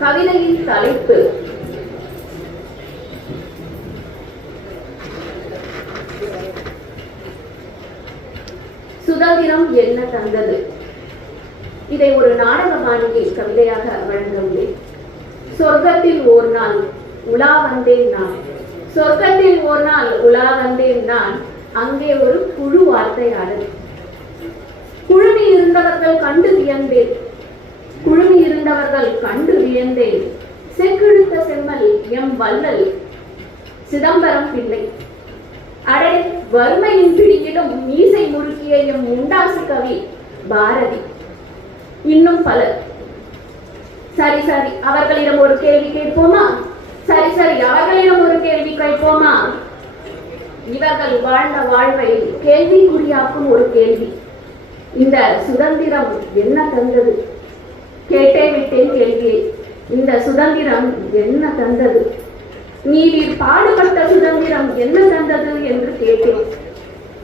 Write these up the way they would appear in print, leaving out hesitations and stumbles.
கவிதையின் தலைப்பு சுதந்திரம் என்ன தந்தது. இதை ஒரு நாடக பாணியில் கவிதையாக வழங்கவில்லை. சொர்க்கத்தில் ஓர் நாள் உலா வந்தேன் நான், சொர்க்கத்தில் ஒரு நாள் உலா வந்தேன் நான், அங்கே ஒரு குழு வார்த்தையாளர். குழுமி இருந்தவர்கள் கண்டு வியந்தேன், குழுமி இருந்தவர்கள் கண்டு வியந்தேன், செக்கிழுத்த செம்மல் எம் வள்ளல் சிதம்பரம் பிள்ளை. அடை வறுமையின் பிடியிலும் மீசை முறுக்கிய எம் முண்டாசு கவி பாரதி. இன்னும் பலர். சரி சரி அவர்களிடம் ஒரு கேள்வி கேட்போமா? சரி சரி அவர்களிடம் ஒரு கேள்வி கேட்போமா? இவர்கள் வாழ்ந்த வாழ்வை கேள்விக்குறியாக்கும் ஒரு கேள்வி. இந்த சுதந்திரம் என்ன தந்தது? கேட்டே விட்டேன் கேள்வியை. இந்த சுதந்திரம் என்ன தந்தது? நீர் பாடுபட்ட சுதந்திரம் என்ன தந்தது என்று கேட்டேன்.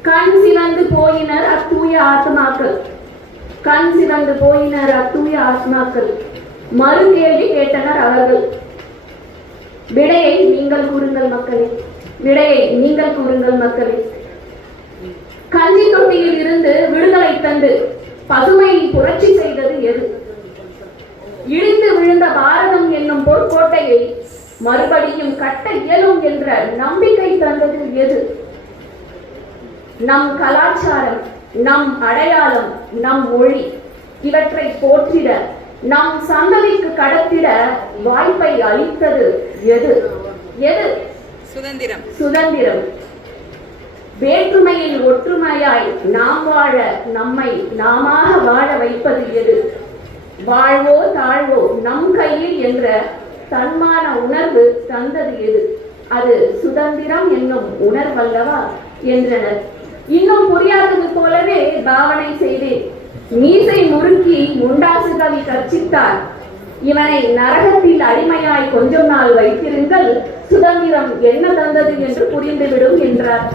கண் சிவந்து போயினர் அத்தூய ஆத்மாக்கள், கண் சிவந்து போயினர் அத்தூய ஆத்மாக்கள். மறு கேள்வி கேட்டனர் அவர்கள். விடையை நீங்கள் கூறுங்கள் மக்களே, விடையை நீங்கள் கூறுங்கள் மக்களே. கஞ்சி தொட்டியில் இருந்து விடுதலை தந்து பசுமையை புரட்சி செய்தது எது? இடிந்து விழுந்த பாரதம் என்னும் பொற்கோட்டையை மறுபடியும் கட்ட இயலும் என்ற நம்பிக்கை தந்தது எது? நம் கலாச்சாரம், நம் அடையாளம், நம் மொழி இவற்றை போற்றிட, நம் சந்ததிக்கு கடத்திட வாய்ப்பை அளித்தது எது? எது? சுதந்திரம். சுதந்திரம். வேற்றுமையில் ஒற்றுமையாய் நாம் வாழ, நம்மை நாமாக வாழ வைப்பது எது? வாழ்வோ தாழ்வோ நம் கையில் என்ற தன்மான உணர்வு தந்தது எது? அது சுதந்திரம் என்னும் உணர்வல்லவா என்றனர். இன்னும் புரியாதது போலவே பாவனை செய்தேன். மீசை முறுக்கி முண்டாசு கவி கர்ச்சித்தார். இவனை நரகத்தில் அடிமையாய் கொஞ்சம் நாள் வைத்திருங்கள், சுதந்திரம் என்ன தந்தது என்று புரிந்துவிடும் என்றார்.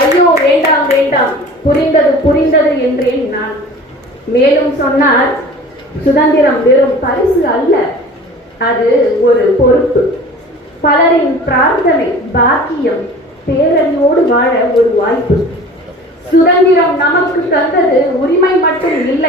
ஐயோ வேண்டாம் வேண்டாம், புரிந்தது புரிந்தது என்றேன் நான். மேலும் சொன்னார், சுதந்திரம் வெறும் பரிசு அல்ல, அது ஒரு பொறுப்பு, பலரின் பிரார்த்தனை, பாக்கியம், பேரறிவோடு வாழ ஒரு வாய்ப்பு. சுதந்திரம் நமக்கு தந்தது உரிமை மட்டும் இல்லை.